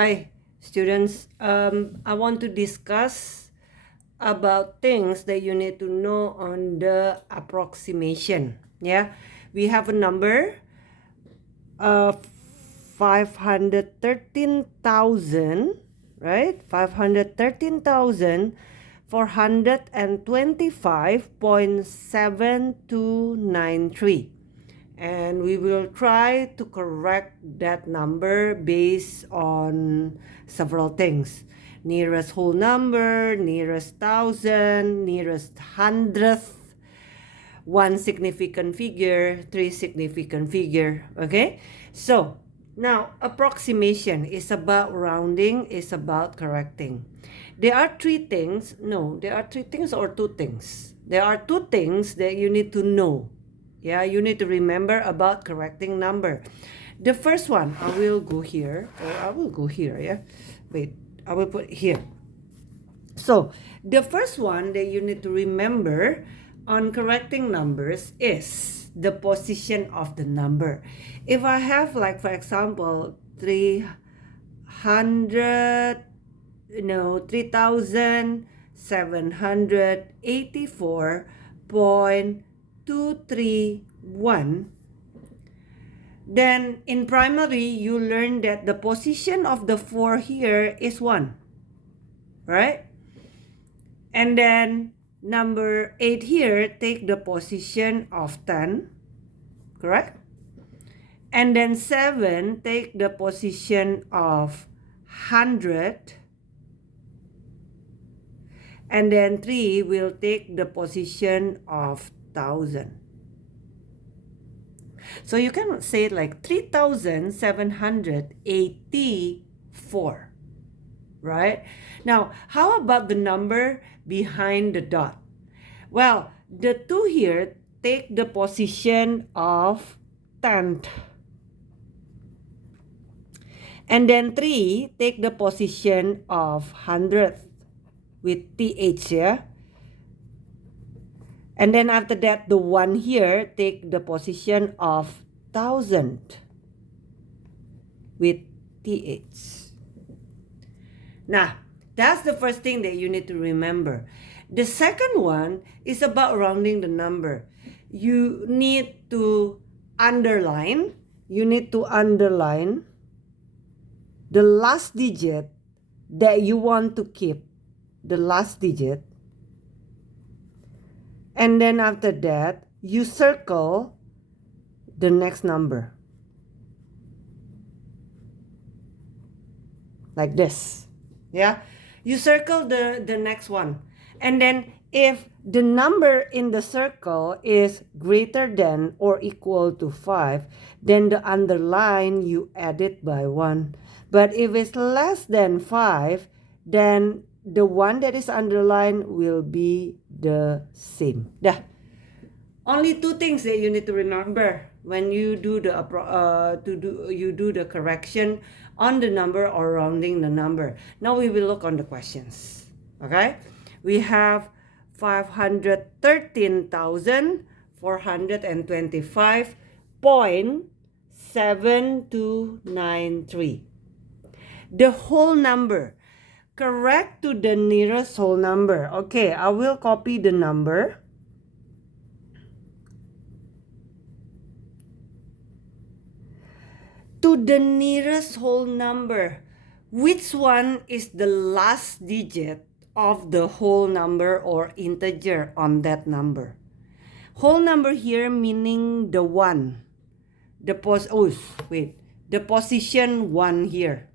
Hi, students. I want to discuss about things that you need to know on the approximation. Yeah, we have a number of 513,000, right? 513,425.7293. And we will try to correct that number based on several things: nearest whole number, nearest thousand, nearest hundredth, one significant figure, three significant figure. Okay, so now approximation is about rounding, is about correcting. There are three things. No, there are three things or two things. There are two things that you need to know. Yeah, you need to remember about correcting number. The first one, I will go here, or I will go here. Yeah, wait, I will put here. So the first one that you need to remember on correcting numbers is the position of the number. If I have, like, for example, 3,784.231, then in primary you learn that the position of the 4 here is 1, right? And then number 8 here, take the position of 10, correct? And then 7, take the position of 100. And then 3 will take the position of 1,000. So you can say it like 3,784, right? Now, how about the number behind the dot? Well, the 2 here take the position of 10th. And then 3 take the position of 100th with TH, yeah? And then after that, the 1 here take the position of 1,000 with TH. Now, that's the first thing that you need to remember. The second one is about rounding the number. You need to underline the last digit that you want to keep, the last digit. And then after that, you circle the next number. Like this. Yeah? You circle the next one. And then if the number in the circle is greater than or equal to 5, then the underline, you add it by 1. But if it's less than 5, then the one that is underlined will be the same. Dah. Only two things that you need to remember when you do the correction on the number or rounding the number. Now we will look on the questions. Okay, we have 513,425.7293. The whole number. Correct to the nearest whole number. Okay, I will copy the number. To the nearest whole number. Which one is the last digit of the whole number or integer on that number? Whole number here meaning the 1. The position 1 here.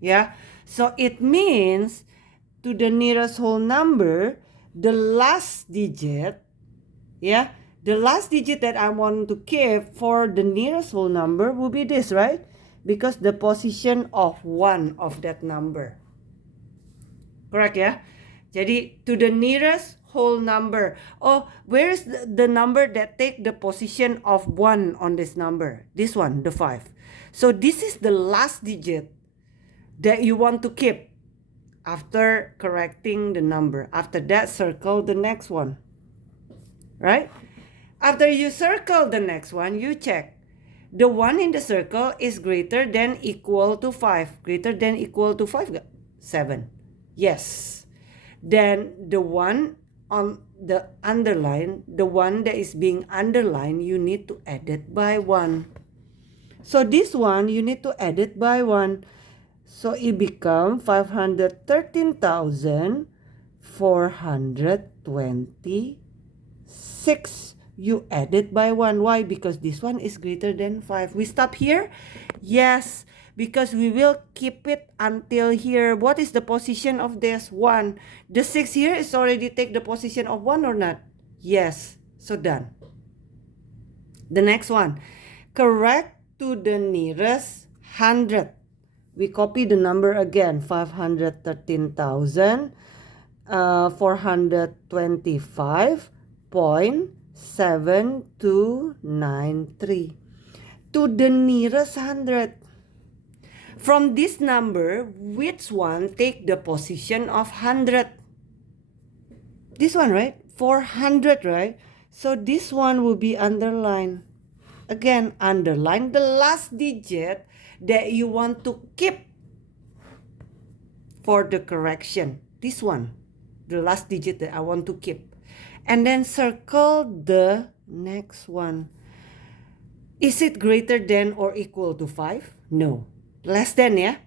Yeah? So it means to the nearest whole number, the last digit, yeah, the last digit that I want to keep for the nearest whole number will be this, right? Because the position of 1 of that number. Correct, yeah? Jadi, to the nearest whole number. Oh, where is the number that take the position of 1 on this number? This one, the 5. So this is the last digit that you want to keep after correcting the number. After that, circle the next one, right? After you circle the next one, you check The one in the circle is greater than equal to 5. Greater than equal to 5? 7. Yes. Then the one on the underline, the one that is being underlined, you need to add it by 1. So this one, you need to add it by 1. So it becomes 513,426. You add it by 1. Why? Because this one is greater than 5. We stop here? Yes, because we will keep it until here. What is the position of this 1? The 6 here is already take the position of 1 or not? Yes. So done. The next one. Correct to the nearest 100. We copy the number again. 513,425.7293 to the nearest 100. From this number, which one take the position of 100? This one, right? 400, right? So this one will be underlined. Again, underline the last digit that you want to keep for the correction. This one, the last digit that I want to keep. And then circle the next one. Is it greater than or equal to 5? No. Less than, yeah?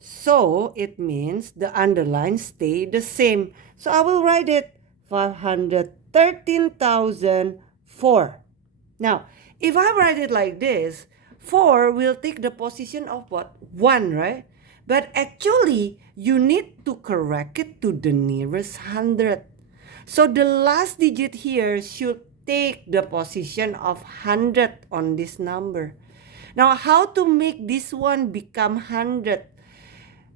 So it means the underline stay the same. So I will write it 513,004. Now, if I write it like this, 4 will take the position of what? 1, right? But actually, you need to correct it to the nearest 100. So the last digit here should take the position of 100 on this number. Now, how to make this one become 100?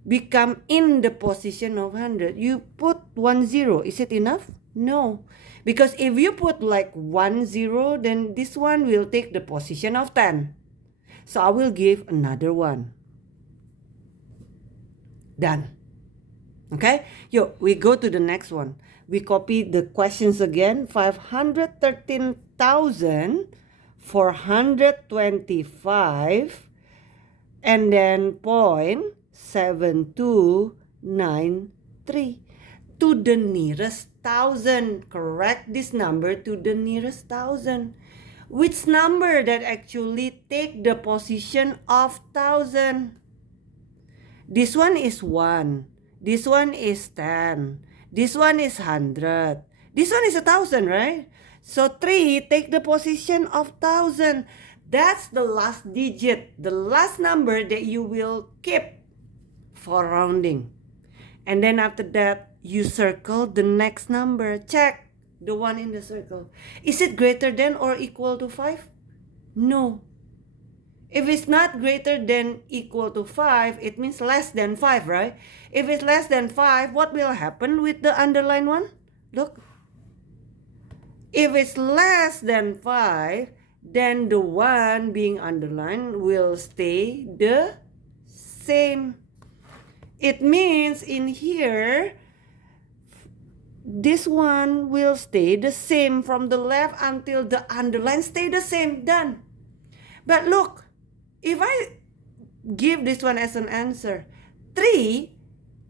Become in the position of 100. You put 1 0. Is it enough? No. Because if you put like 1 0, then this one will take the position of 10. So I will give another one. Done. Okay? Yo, we go to the next one. We copy the questions again. 513,425 and then 0.7293 to the nearest 1,000. Correct this number to the nearest 1,000. Which number that actually take the position of 1,000? This one is 1. This one is 10. This one is 100. This one is 1,000, right? So 3 take the position of 1,000. That's the last digit, the last number that you will keep for rounding. And then after that, you circle the next number. Check the one in the circle. Is it greater than or equal to 5? No. If it's not greater than equal to 5, it means less than 5, right? If it's less than 5, what will happen with the underlined one? Look. If it's less than 5, then the one being underlined will stay the same. It means in here, this one will stay the same from the left until the underline stay the same. Done. But look, if I give this one as an answer, 3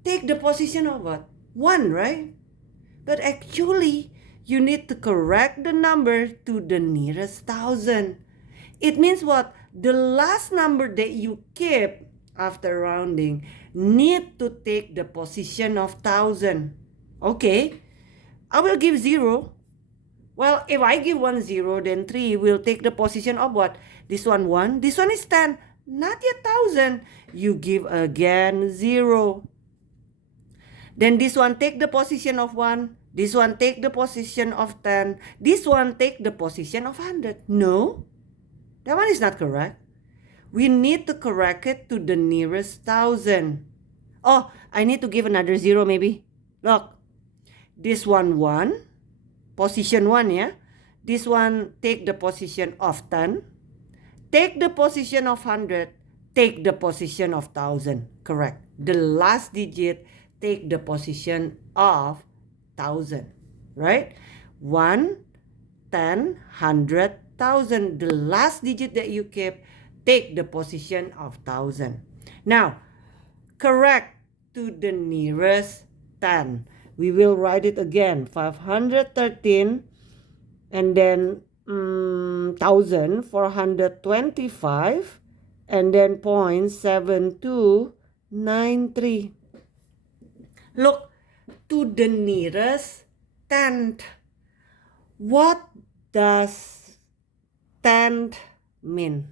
take the position of what? 1, right? But actually, you need to correct the number to the nearest 1,000. It means what? The last number that you keep after rounding need to take the position of 1,000. Okay, I will give 0. Well, if I give 1 0, then 3 will take the position of what? This one 1. This one is 10. Not yet 1,000. You give again 0. Then this one take the position of 1. This one take the position of 10. This one take the position of 100. No, that one is not correct. We need to correct it to the nearest 1,000. Oh, I need to give another 0 maybe. Look, this one 1. Position 1, yeah? This one take the position of 10. Take the position of 100. Take the position of 1,000. Correct. The last digit take the position of 1,000. Right? 1, 10, 100, 1,000. The last digit that you keep take the position of 1000. Now, correct to the nearest 10. We will write it again, 513 and then 1425 and then 0.7293. Look, to the nearest tenth. What does tenth mean?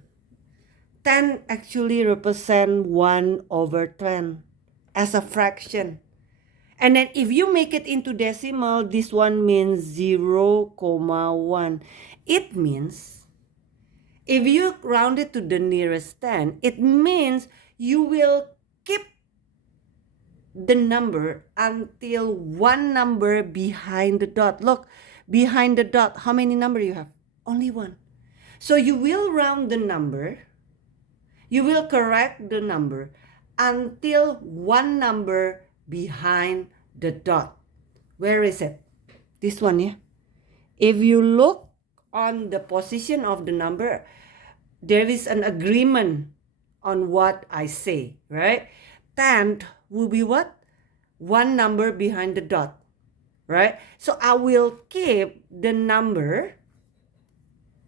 10 actually represent 1/10 as a fraction. And then if you make it into decimal, this one means 0,1. It means if you round it to the nearest 10, it means you will keep the number until one number behind the dot. Look, behind the dot, how many number you have? Only one. So you will round the number, you will correct the number until one number behind the dot. Where is it? This one, yeah? If you look on the position of the number, there is an agreement on what I say, right? Tenth will be what? One number behind the dot, right? So I will keep the number,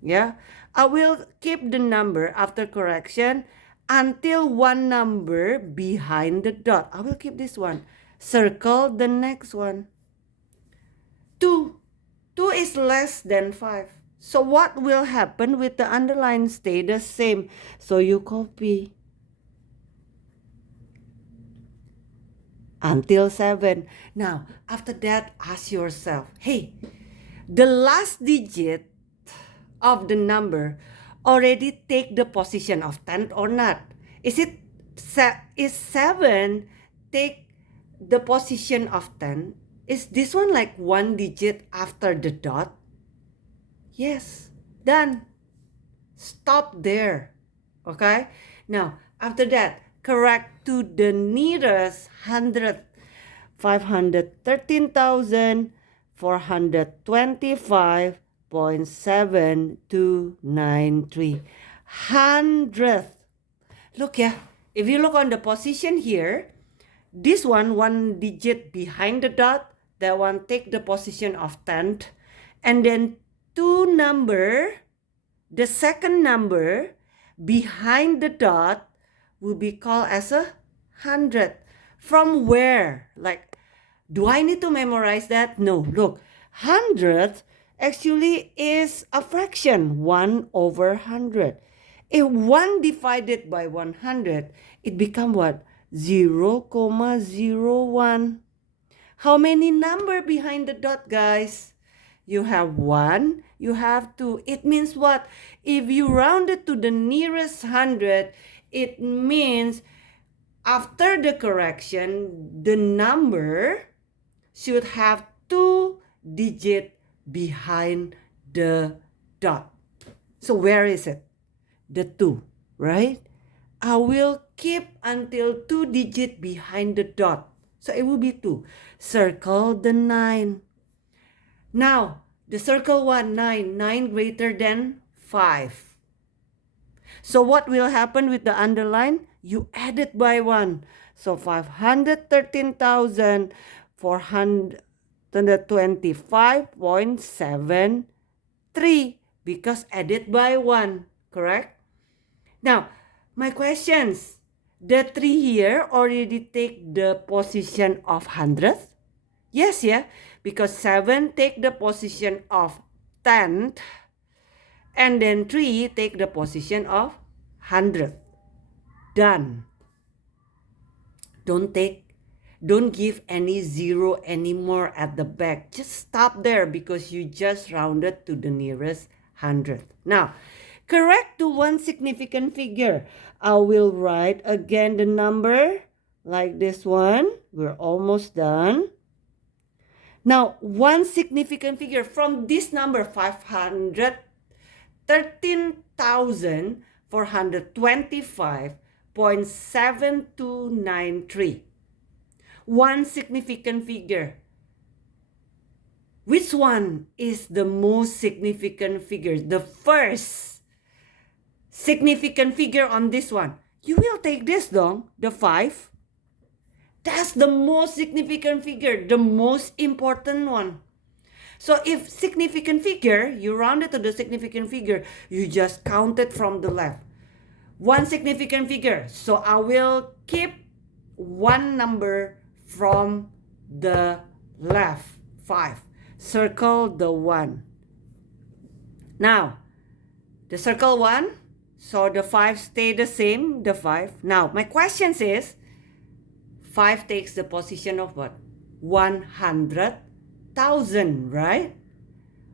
yeah? I will keep the number after correction until one number behind the dot. I will keep this one. Circle the next one. 2. 2 is less than 5. So what will happen with the underline? Stay the same. So you copy until 7. Now, after that, ask yourself, hey, the last digit of the number already take the position of 10 or not? Is 7 take the position of 10? Is this one like one digit after the dot? Yes, done. Stop there. Okay? Now, after that, correct to the nearest hundredth. 513,425.7293. Hundredth. Look, yeah. If you look on the position here, this one digit behind the dot, that one take the position of tenth, and then two number, the second number behind the dot will be called as a hundred. From where? Like, do I need to memorize that? No. Look, hundredth actually is a fraction, 1/100. If 1 divided by 100, it become what? 0,01. How many number behind the dot, guys? You have 1, you have 2. It means what? If you round it to the nearest hundred, it means after the correction, the number should have 2 digits behind the dot. So where is it? The 2, right? I will keep until 2 digits behind the dot. So it will be 2. Circle the 9. Now, the circle 1, 9. 9 greater than 5. So what will happen with the underline? You add it by 1. So 513,425.73 because added by 1, correct? Now, my questions. The 3 here already take the position of hundredth? Yes, yeah, because 7 take the position of tenth, and then 3 take the position of hundredth. Done. Don't give any 0 anymore at the back. Just stop there because you just rounded to the nearest hundredth. Now, correct to one significant figure. I will write again the number like this one. We're almost done. Now, one significant figure from this number, 513,425.7293. One significant figure. Which one is the most significant figure? The first significant figure on this one? You will take this dong, the 5. That's the most significant figure, the most important one. So if significant figure, you round it to the significant figure, you just count it from the left. One significant figure. So I will keep one number from the left, 5. Circle the 1. Now, the circle 1, so the 5 stay the same, the 5. Now, my question is, 5 takes the position of what? 100,000, right?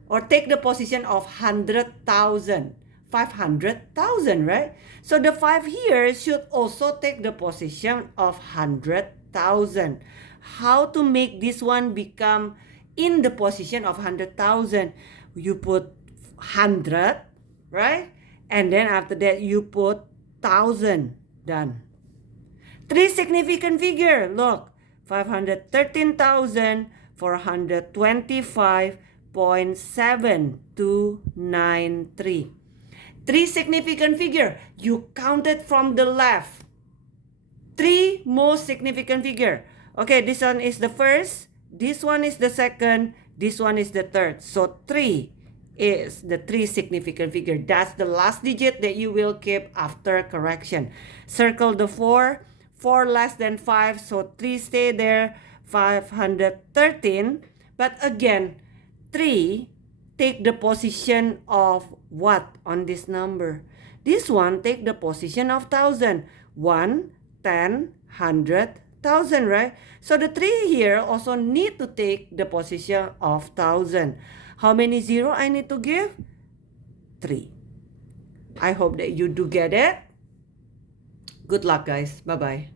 Or take the position of 100,000. 500,000, right? So the 5 here should also take the position of 100,000. How to make this one become in the position of 100,000? You put 100, right? And then after that, you put 1,000. Done. 3 significant figure. Look, 513,425.7293. 3 significant figure. You counted from the left. 3 most significant figure. Okay, this one is the first. This one is the second. This one is the third. So 3 is the 3 significant figure. That's the last digit that you will keep after correction. Circle the 4. 4 less than 5. So 3 stay there. 513. But again, 3 take the position of what on this number? This one take the position of 1,000. 1, 10, 100, 1,000, right? So the 3 here also need to take the position of 1,000. How many 0 I need to give? 3. I hope that you do get it. Good luck, guys. Bye-bye.